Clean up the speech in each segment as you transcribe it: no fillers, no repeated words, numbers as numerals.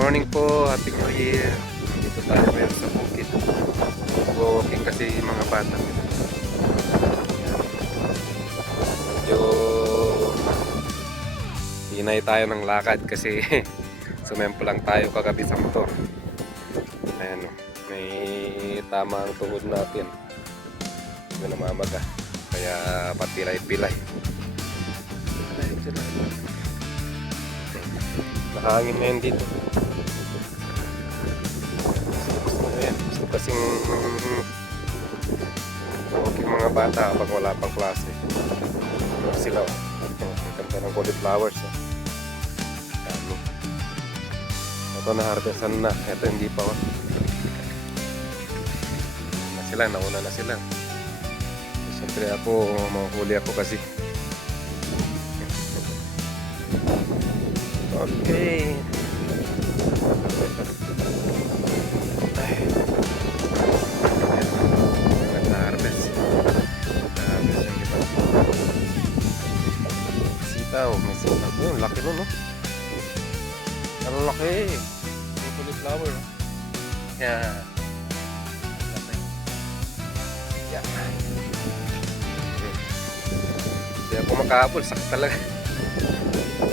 Morning po, happy New Year. Dito tayo ngayon sa bukid. Walking kasi yung mga bata. Medyo hinay tayo ng lakad kasi sumempo lang tayo kagabi sa motor. Ayan o, may tama ang tuhod natin. Hindi namamaga. Kaya papilay-pilay. Nakahangin na yun dito. Ayan, so kasing okay mga bata kapag wala pang klase. Sila oh. Ang ganda ng cauliflowers oh. Dami. Ito na harvestan na. Ito hindi pa oh. Na sila, nauna na sila. Siyempre ako, mahuli ako kasi. Okay. Ay. Nag-harvest. Nag-harvest yung iba. Sitaw. May sitaw. Oh, laki nun, no? Ang laki. May cauliflower. Yeah. Laki. Yeah. Hindi ako makahabol. Sakit talaga.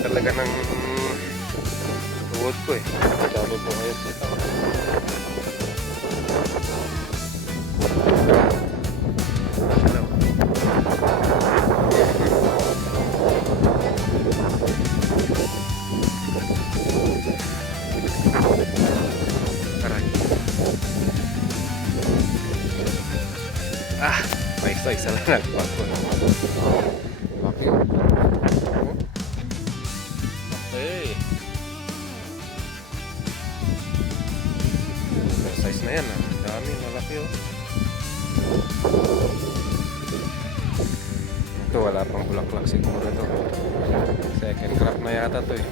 Talaga ng tuhod ko eh. Dami po ngayon sitaw. Ah, may isa lang nagpag ko. Okay. Okay. Size na yan ah. Dami, malaki oh. Ito wala pang bulaklak siguro ito. Second crop na yata to eh.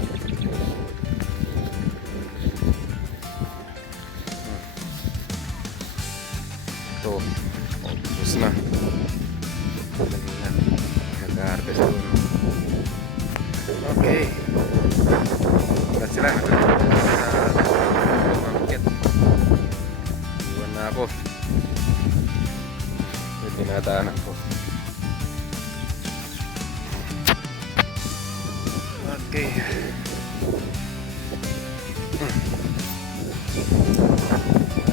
Ito. Ubus na. Nag-harvest doon. Okay. Ugat sila. Market. Iwan na ako. Pwede nadaanan ko. Okay.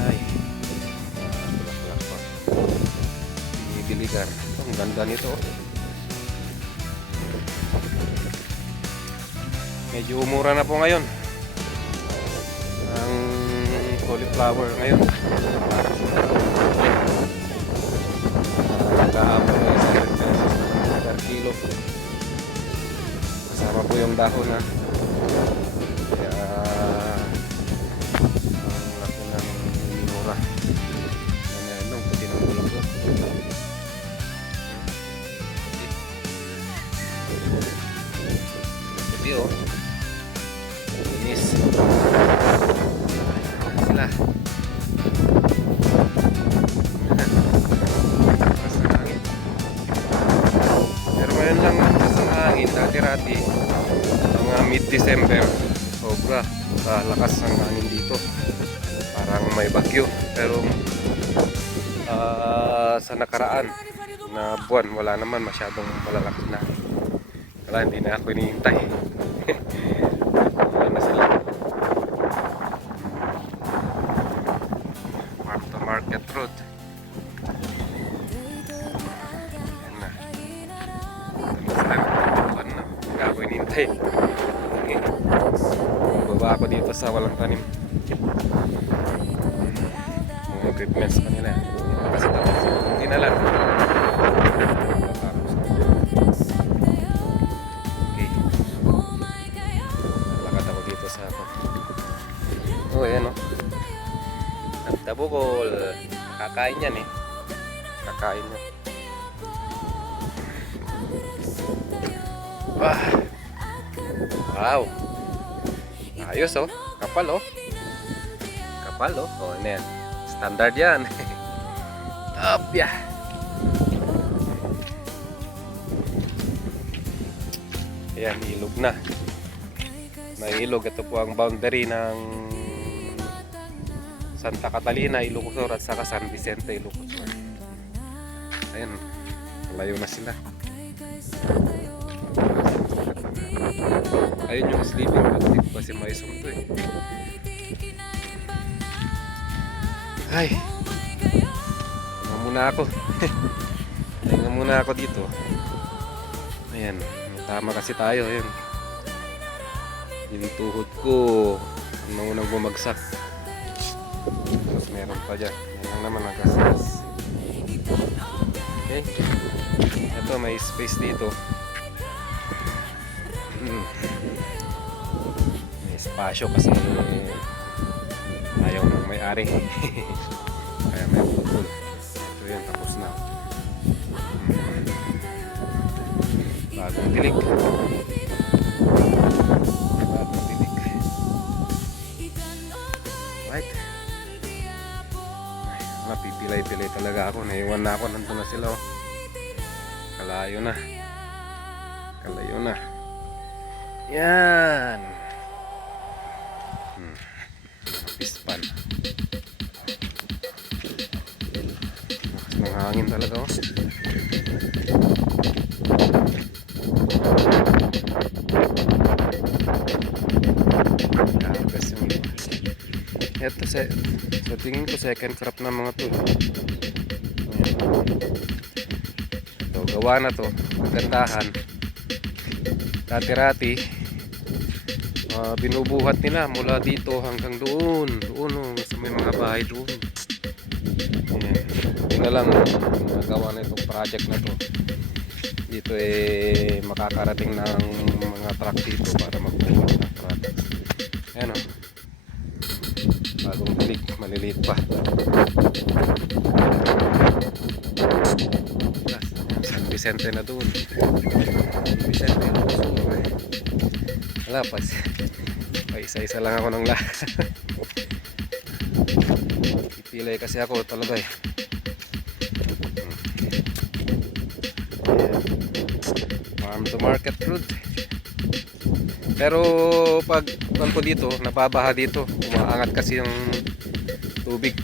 Ay. Bulak-bulak pa. Binibiligan. Ang ganda nito. Medyo umura na po ngayon ang cauliflower ngayon. Kahapon na 100 pesos per kilo. Kasama po yung dahon na. Kaya ang laki ng mura. Yan yung puti ng bulak-bulak. Puti oh. Linis. Sila. Lakas ng hangin. Pero ngayon lang lakas ng hangin. Dati-rati mga mid-December sobra lakas ng hangin dito. Parang may bagyo. Pero sa nakaraan na buwan wala naman masyadong malalaki na. Wala, hindi na ako hinihintay. Wala na sila. Mark to Market Road. Yan na. Sila buwan na. Hindi ako hinihintay. Okay. Baba ako dito sa walang tanim. Mga equipments pa nila. Kasi tapos hindi na lang. Oh, ayan oh. Nagtabukol. Kakain yan eh. Kakain yan. Wow. Ayos oh. Kapal oh. Kapal oh. Oh, ano yan. Standard yan. Up ya. Ayan, ilog na. na ilog. Ito po ang boundary ng Santa Catalina, Ilocos at saka San Vicente, Ilocos. Ayan, malayo na sila. Ayun yung sleeping bag, di pa si Maisong to eh. Ay, hinga muna ako. Hinga muna ako dito. Ayan, tama kasi tayo. Ayan, yung tuhod ko ang unang bumagsak. Tapos meron pa dyan. Yan lang naman nagasas. Okay, ito may space dito. May espasyo kasi ayaw ng may-ari. Kaya may putol. Ito yun, tapos na. Bagong dilig. Bagong dilig. Right. Ay, napipilay-pilay talaga ako. Naiwan na ako. Nandun na sila. Oh. Kalayo na. Kalayo na. Yan. Pispan. Lakas ng hangin talaga. Oh. Kagas yung iba. Ito sa tingin ko second crop na mga to. Ito, gawa na to. Magandahan. Dati-rati binubuhat nila mula dito hanggang doon sa may mga bahay doon. Hindi na lang nagawa na itong project na to dito makakarating ng mga truck dito para magbuhat ng products. Ayan o, bagong dilig, maliliit pa. San Vicente na doon. San Vicente na doon. Wala pa isa-isa lang ako ng lahat. Ipilay kasi ako talaga eh. Farm to market road. Pero pag ko dito, nababaha dito. Umaangat kasi yung tubig.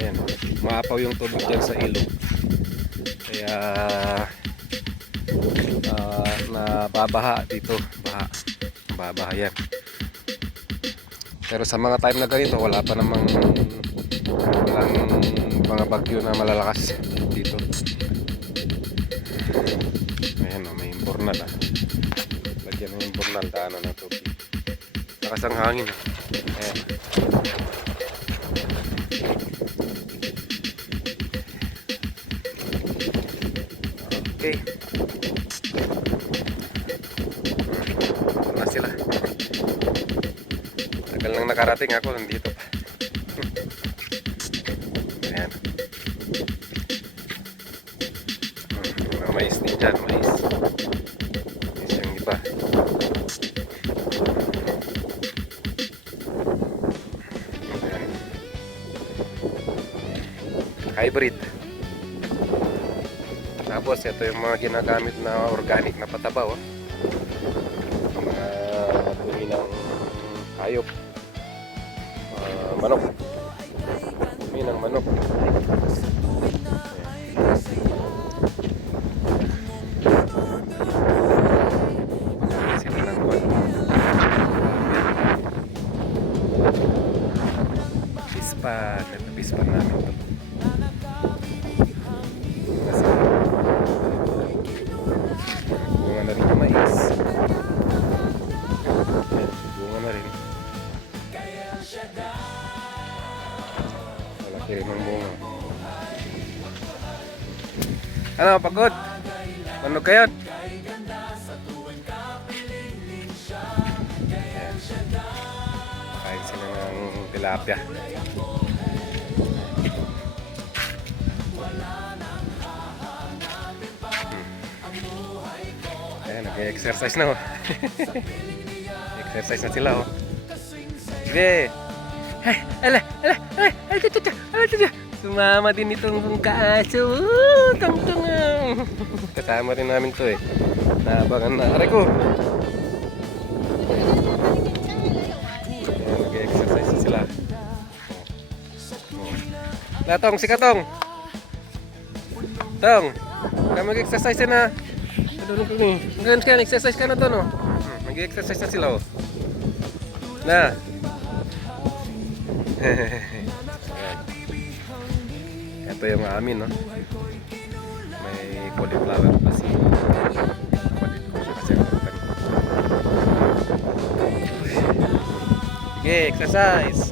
Ayan, umaapaw yung tubig dyan sa ilog. Kaya nababaha dito. Babaha yan. Pero sa mga time na ganito, walang mga bagyo na malalakas dito. Ayan o, may imbornal ah. Lagyan ng imbornal, daanan ng tubig. Lakas ang hangin. Ayan. Okay. Ito na sila. Tagal nang nakarating ako, nandito pa. Ayan. Mga mais din dyan, mais. Mais yung iba. Ayan. Hybrid. Tapos ito yung mga ginagamit na organic na pataba. Oh. Mga dumi ng hayop. Manok. Dumi ng manok. Sila ng kwan. Pispan. Ito pispan namin ito. Bunga na rin yung mais. Bunga na rin. Malaki rin ang bunga. Ano, pagod? Ano kayo? Kain sila ng tilapia. Ayan, nag-exercise na oh. Exercise na sila oh. Sige. Ay, ala. Sumama din itong kaaso. Tangtang. Kasama rin namin to eh. Naabangan na. Aray ko. Latong, si Katong. Tong, ka mag-exercise na. Ano ko ni? Ganun ka, exercise ka na to, no? Mag-exercise na sila, oh. Na. Ito yung amin, no? May cauliflower pa si kapatid ko siya kasi ang kapatid. Sige, exercise.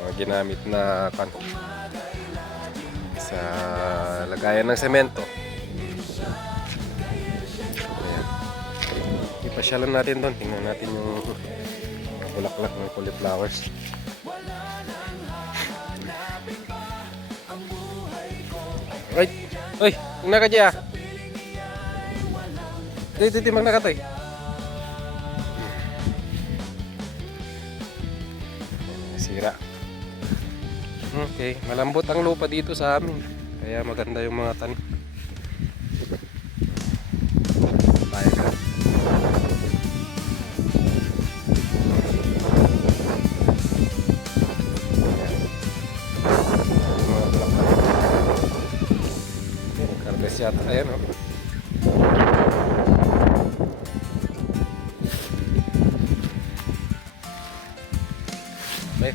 Mga ginamit na kan sa lagayan ng semento. Ayan. Ipasyalan natin doon. Tingnan natin yung mga bulaklak ng cauliflowers. Right. Uy, magna ka dyan. Dito, magna ka to. Sira. Okay, malambot ang lupa dito sa amin. Kaya maganda yung mga tanim. Tayo ka. Kardes yata. Ayan, oh. Okay.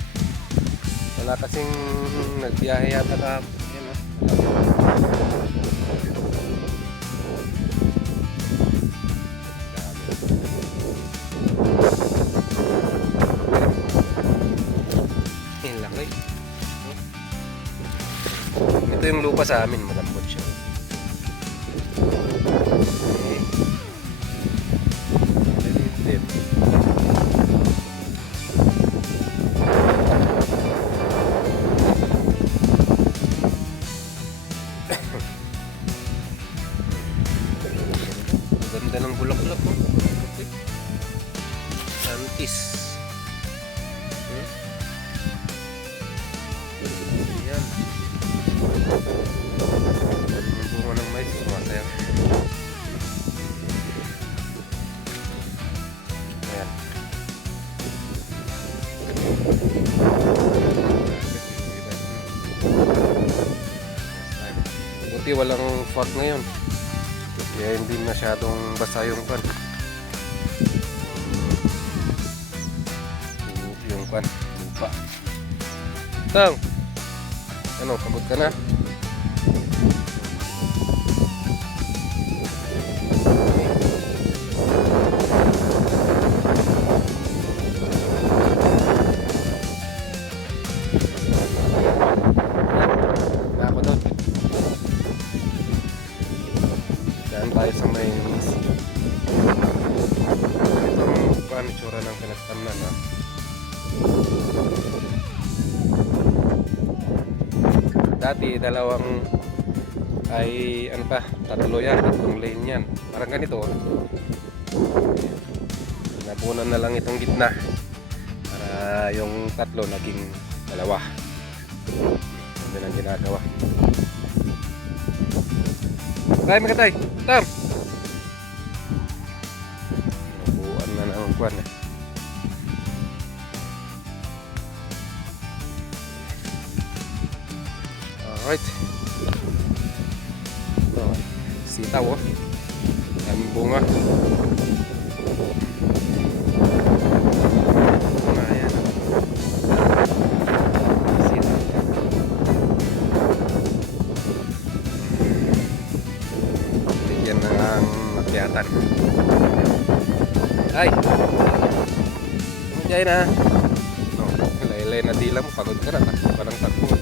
Wala kasing nagbiyahe yata ka. Ayan, oh. Ayan, laki. Ito yung lupa sa amin, malambot siya. Ganda ng bulaklak mo. Santis. Ayan. Yung bunga ng mais, sumasayang. Ayan. Buti walang fog ngayon. Kaya hindi masyadong basa yung pan. Yung pan, lupa. Tang! Ano, pagod ka na? Ako doon. Daan tayo sa may itong panitsura ng pinagtamnan, ha? Dati dalawang ay ano pa, tatlo yan, tatlong lane yan. Parang ganito. Nabunan na lang itong gitna para yung tatlo naging dalawa. Hindi lang ginagawa. Tay, magatay. Tam. Nabuan na ng kwan, eh. Alright. Oh, sitaw, oh. Daming bunga. Bunga, ayan. Sitaw. Bigyan na ang makyatan. Ay! Diyan na. No, laylay na dila mo. Pagod ka na. Parang takbo.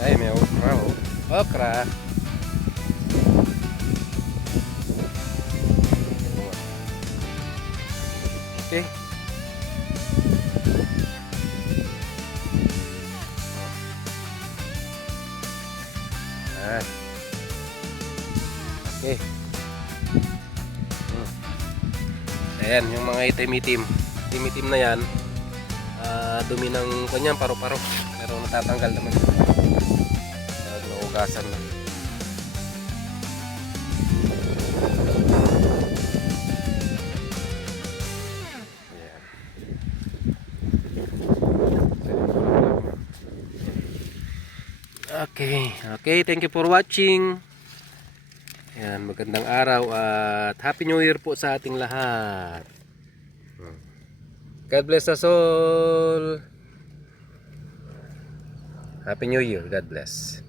Ay, may okra, oh. Okra. Okay. Okay. Ayan, yung mga itim-itim. Itim-itim na yan. Dumi ng kanyang paro-paro. Pero natatanggal naman. Naugasan na. Ayan. Okay, okay, thank you for watching. Ayan, magandang araw at Happy New Year po sa ating lahat. God bless us all. Happy New Year, God bless.